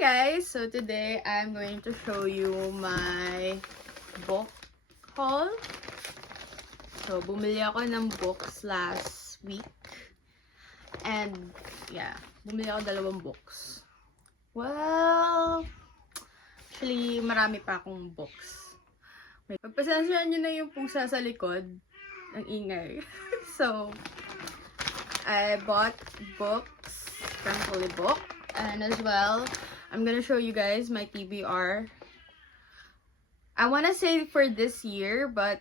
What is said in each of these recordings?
guys! So today I'm going to show you my book haul. So bumili ako ng books last week. And yeah, bumili ako 2 books. Well, actually marami pa akong books. Pagpasensyaan nyo na yung pusa sa likod. Ang ingay. So, I bought books from Holy Book. And as well, I'm gonna show you guys my TBR. I wanna say for this year, but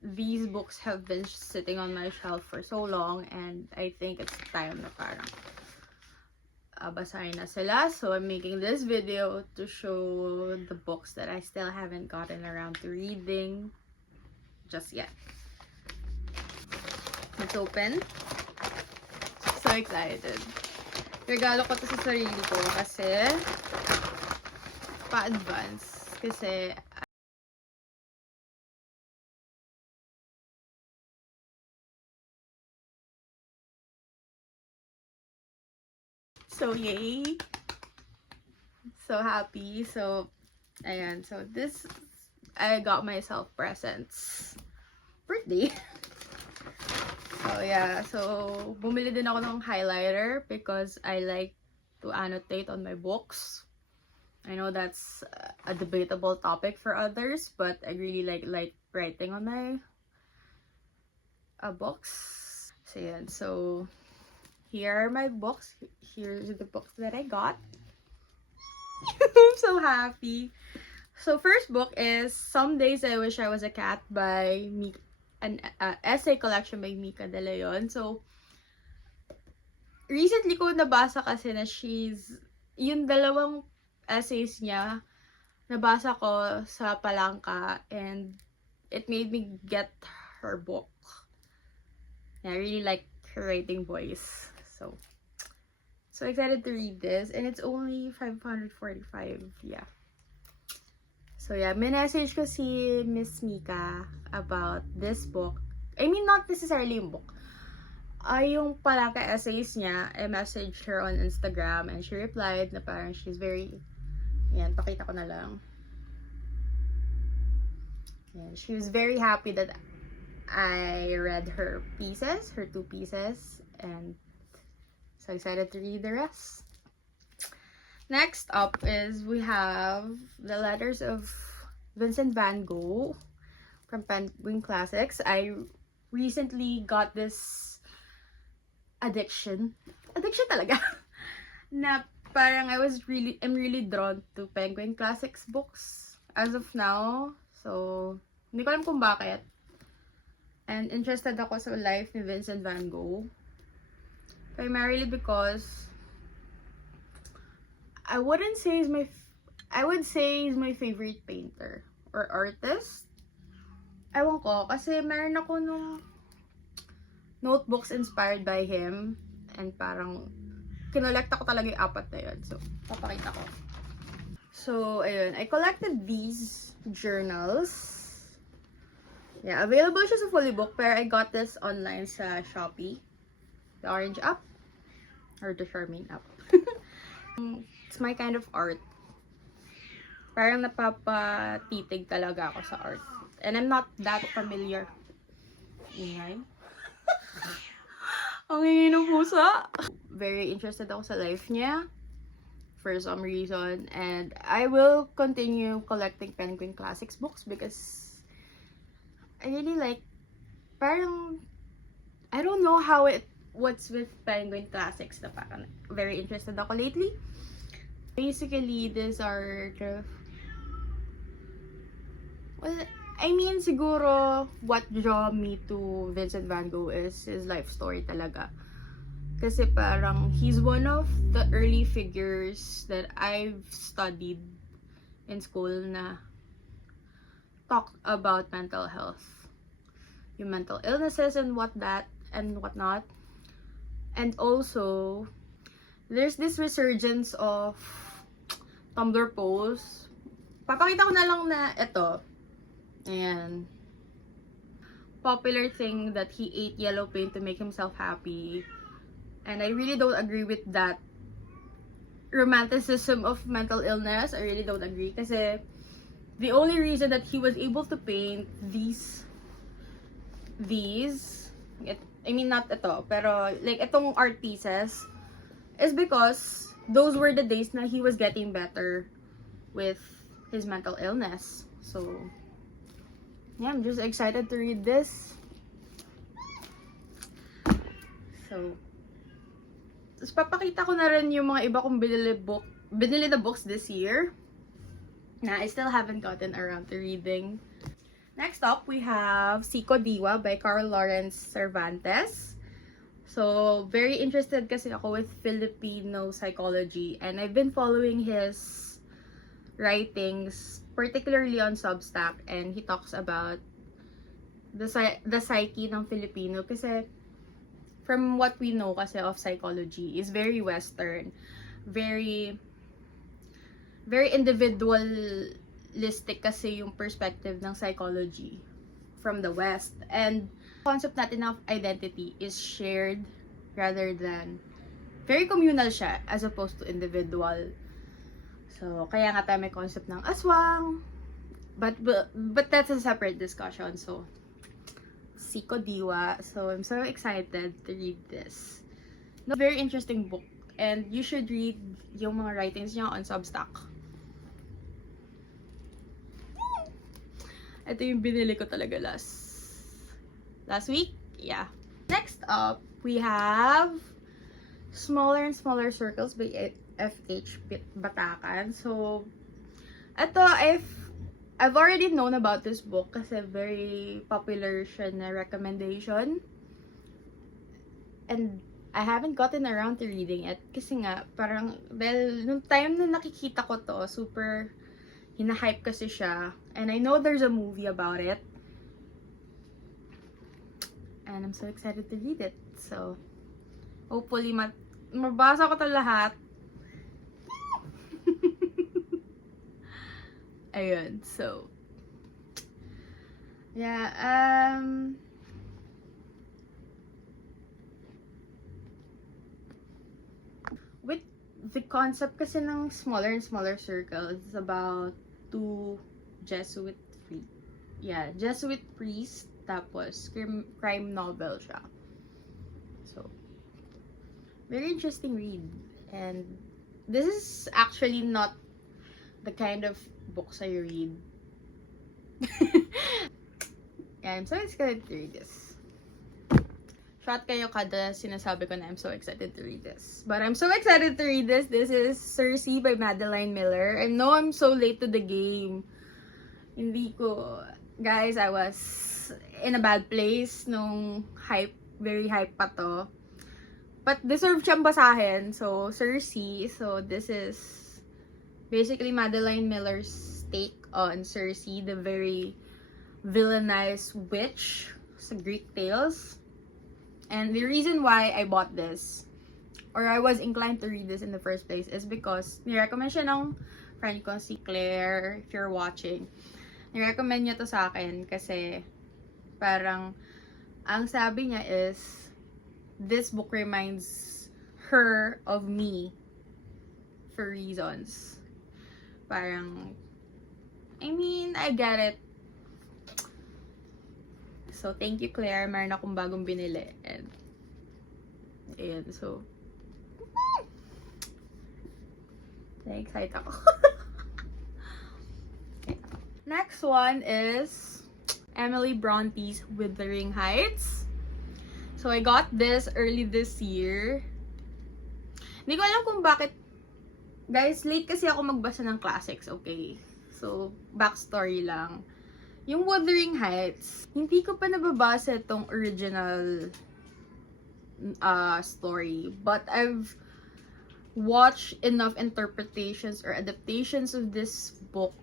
these books have been sitting on my shelf for so long, and I think it's time na parang basahin na sila. So I'm making this video to show the books that I still haven't gotten around to reading just yet. Let's open. So excited. Regalo ko to sa sarili ko kasi pa-advance. Kasi so yay! So happy. So ayan. So this, I got myself presents. Birthday. So yeah, so bumili din ako ng highlighter because I like to annotate on my books. I know that's a debatable topic for others, but I really like writing on my books. So yeah, so here are my books. Here's the books that I got. I'm so happy. So first book is Some Days I Wish I Was a Cat by an essay collection by Mika De Leon. So, recently ko nabasa kasi na yung 2 essays niya, nabasa ko sa Palangka, and it made me get her book. And I really like her writing voice. So excited to read this, and it's only 545, yeah. So yeah, minessage ko si Miss Mika about this book. I mean, not necessarily yung book. Yung Palangka essays niya, I messaged her on Instagram and she replied na parang she's very... Yan, pakita ko na lang. Yan, she was very happy that I read her pieces, her 2 pieces, and so excited to read the rest. Next up is we have the letters of Vincent van Gogh from Penguin Classics. I recently got this addiction talaga, na parang I'm really drawn to Penguin Classics books as of now. So, hindi ko alam kung bakit. And interested ako sa life ni Vincent van Gogh. Primarily because I would say he's my favorite painter or artist. Ewan ko, kasi meron ako nung notebooks inspired by him, and parang kinolekta ko talaga yung 4 na yun. So, papakita ko. So, ayun. I collected these journals. Yeah, available siya sa Fully Book, pero I got this online sa Shopee. The Orange app. Or the Charmaine app. It's my kind of art. Parang napapatitig talaga ako sa art. And I'm not that familiar. Ingay. Ang ingay ng pusa. Very interested ako sa life niya for some reason. And I will continue collecting Penguin Classics books because I really like, parang, I don't know what's with Penguin Classics na parang very interested ako lately. Basically, these are well, I mean, siguro what draw me to Vincent van Gogh is his life story talaga. Kasi parang he's one of the early figures that I've studied in school na talk about mental health. Yung mental illnesses and whatnot. And also, there's this resurgence of Tumblr posts. Papakita ko na lang na ito. Ayan. Popular thing that he ate yellow paint to make himself happy. And I really don't agree with that romanticism of mental illness. I really don't agree. Kasi the only reason that he was able to paint I mean, not ito, pero like itong art pieces, is because those were the days na he was getting better with his mental illness. So, yeah, I'm just excited to read this. So, tapos papakita ko na rin yung mga iba kong binili na books this year na I still haven't gotten around to reading. Next up, we have Psycho Diwa by Carl Lawrence Cervantes. So, very interested kasi ako with Filipino psychology, and I've been following his writings, particularly on Substack, and he talks about the psyche ng Filipino kasi from what we know kasi of psychology is very Western, very individualistic kasi yung perspective ng psychology from the West. And concept natin of identity is shared rather than very communal siya as opposed to individual. So, kaya nga tayo may concept ng aswang. But that's a separate discussion. So, Psycho Diwa. So, I'm so excited to read this. No, very interesting book. And you should read yung mga writings niya on Substack. Ito yung binili ko talaga last week. Yeah. Next up, we have Smaller and Smaller Circles by F.H. Batacan. So, ito, I've already known about this book kasi very popular siya na recommendation. And I haven't gotten around to reading it kasi nga, parang, dahil nung time na nakikita ko to, super hina-hype kasi siya. And I know there's a movie about it. And I'm so excited to read it. So, hopefully, mabasa ko to lahat. Ayun, so. Yeah, with the concept kasi ng Smaller and Smaller Circles, it's about two Jesuit priest, tapos crime novel siya. So, very interesting read. And this is actually not the kind of books I read. Yeah, I'm so excited to read this. Shot kayo kada sinasabi ko na I'm so excited to read this. But I'm so excited to read this. This is Circe by Madeline Miller. I know I'm so late to the game. Guys, I was in a bad place nung very hype pa to. But deserve siyang basahin. So, Circe. So, this is basically Madeline Miller's take on Circe, the very villainized witch sa Greek tales. And the reason why I bought this, or I was inclined to read this in the first place, is because nirecommend siya ng friend ko, si Claire, if you're watching. Nirecommend niya to sa akin kasi parang ang sabi niya is, this book reminds her of me for reasons. Parang, I mean, I get it. So, thank you, Claire. Meron akong bagong binili. And, ayan, so, na-excite ako. Okay. Next one is Emily Bronte's Wuthering Heights. So, I got this early this year. Hindi ko alam kung bakit. Guys, late kasi ako magbasa ng classics, okay? So, backstory lang. Yung Wuthering Heights, hindi ko pa nababasa itong original story. But I've watched enough interpretations or adaptations of this book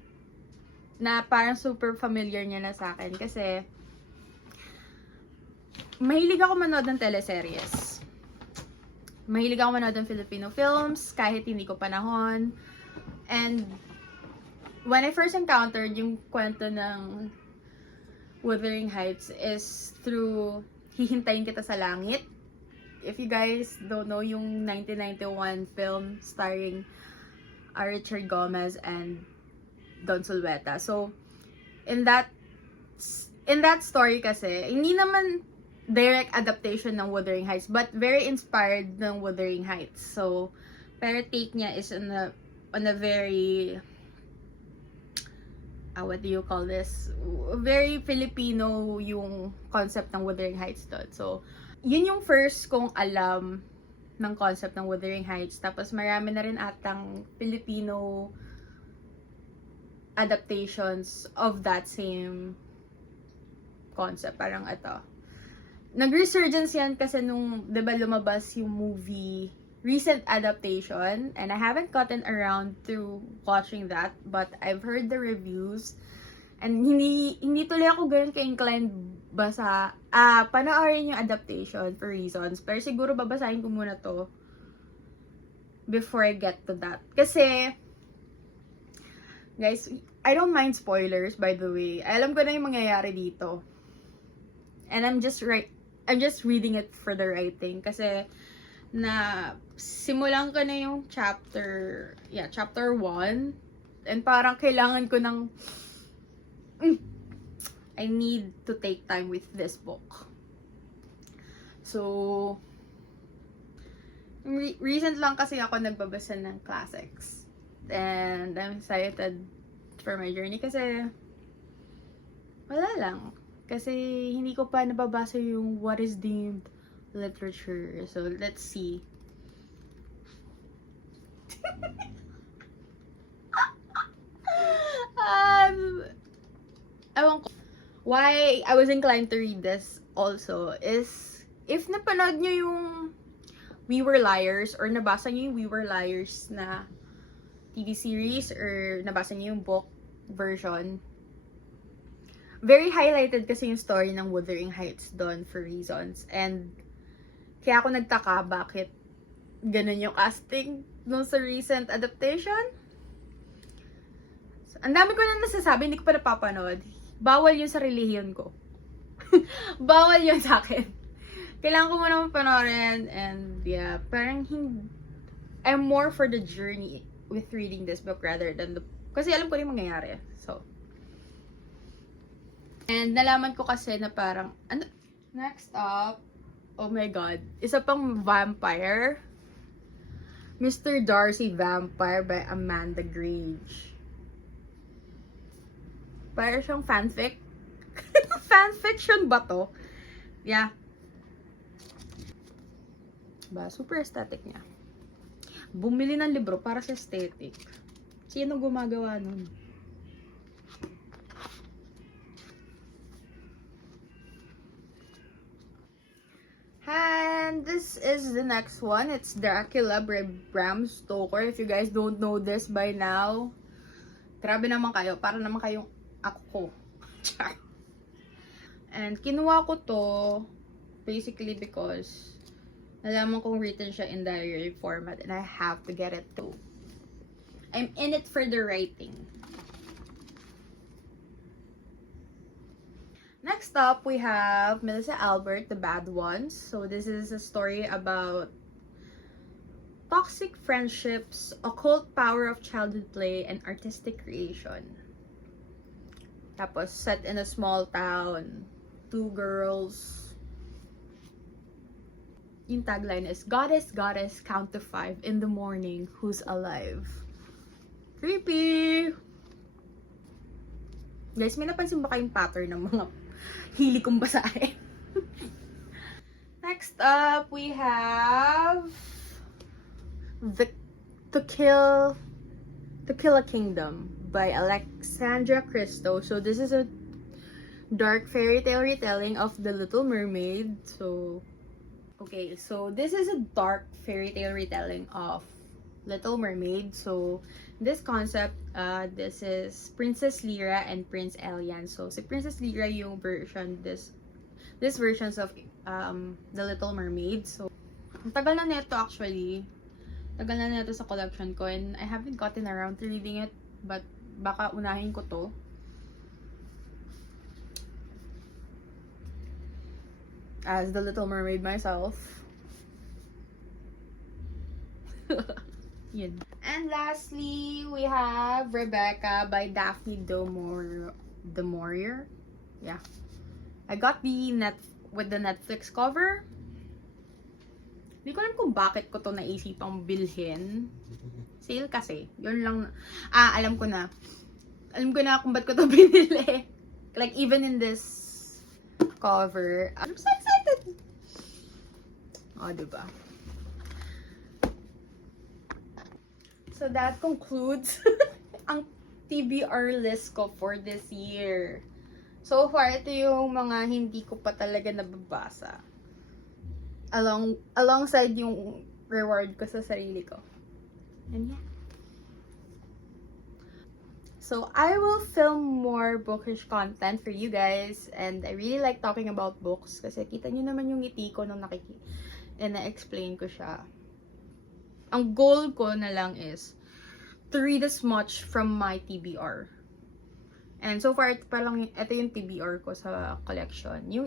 na parang super familiar niya na sa akin. Kasi, mahilig ako manood ng teleseries. Mahilig ako manood ng Filipino films, kahit hindi ko panahon. And, when I first encountered yung kwento ng Wuthering Heights is through Hihintayin Kita sa Langit. If you guys don't know yung 1991 film starring Richard Gomez and Don Zulueta. So, in that story kasi, hindi naman direct adaptation ng Wuthering Heights, but very inspired ng Wuthering Heights. So, pero take niya is on a very, what do you call this? Very Filipino yung concept ng Wuthering Heights doon. So, yun yung first kong alam ng concept ng Wuthering Heights. Tapos marami na rin atang Filipino adaptations of that same concept. Parang ito. Nag-resurgence yan kasi nung, di ba, lumabas yung movie, recent adaptation, and I haven't gotten around to watching that, but I've heard the reviews, and hindi tuloy ako ganun ka-inclined panoorin yung adaptation for reasons, pero siguro babasahin ko muna to before I get to that. Kasi, guys, I don't mind spoilers, by the way. Alam ko na yung mangyayari dito. And I'm just reading it for the writing. Kasi, simulan ko na yung chapter 1. And parang kailangan ko ng, I need to take time with this book. So, recent lang kasi ako nagbabasa ng classics. And I'm excited for my journey kasi wala lang. Kasi hindi ko pa nababasa yung what is deemed literature. So, let's see. Ewan ko. Why I was inclined to read this also is if napanood nyo yung We Were Liars or nabasa nyo yung We Were Liars na TV series or nabasa nyo yung book version, very highlighted kasi yung story ng Wuthering Heights doon for reasons. And kaya ako nagtaka bakit ganun yung casting nung sa recent adaptation. So, ang dami ko na nasasabi, hindi ko pa napapanood. Bawal yun sa relihiyon ko. Bawal yun sa akin. Kailangan ko muna mapanoorin, and yeah, parang I'm more for the journey with reading this book rather than kasi alam ko rin mangyayari. So, and nalaman ko kasi na parang, next up, oh my god, isa pang vampire, Mr. Darcy Vampire by Amanda Grange. Parang siyang fanfic. Fanfiction ba to? Yeah. Ba, super aesthetic niya. Bumili ng libro para sa aesthetic. Sino gumagawa nun? And this is the next one. It's Dracula by Bram Stoker. If you guys don't know this by now, grabe naman kayo. Para naman kayong ako. And kinuha ko to basically because nalaman kong written siya in diary format and I have to get it too. I'm in it for the writing. Next up, we have Melissa Albert, The Bad Ones. So this is a story about toxic friendships, occult power of childhood play, and artistic creation. Tapos, set in a small town. 2 girls. Yung tagline is, Goddess, Goddess, count to 5 in the morning, who's alive? Creepy! Guys, may napansin ba kayong pattern ng mga hili kong basahin? Next up, we have To Kill a Kingdom by Alexandra Christo. So this is a dark fairy tale retelling of The Little Mermaid. So, okay, so this is a dark fairy tale retelling of Little Mermaid. So, this concept, this is Princess Lyra and Prince Elian. So, si Princess Lyra yung version, this versions of The Little Mermaid. So, ang tagal na neto actually. Tagal na neto sa collection ko and I haven't gotten around to reading it, but baka unahin ko to. As The Little Mermaid myself. Yun. And lastly, we have Rebecca by Daphne du Maurier. Yeah. I got with the Netflix cover. Hindi ko alam kung bakit ko to naisipang bilhin. Sale kasi. Yun lang. Alam ko na. Alam ko na kung ba't ko to binili. Like, even in this cover. I'm so excited! Oh, diba? So, that concludes ang TBR list ko for this year. So far, ito yung mga hindi ko pa talaga nababasa. Alongside yung reward ko sa sarili ko. And yeah. So, I will film more bookish content for you guys. And I really like talking about books. Kasi kita nyo naman yung ngiti ko nung na-explain ko siya. Ang goal ko na lang is to read as much from my TBR. And so far, ito yung TBR ko sa collection. Yung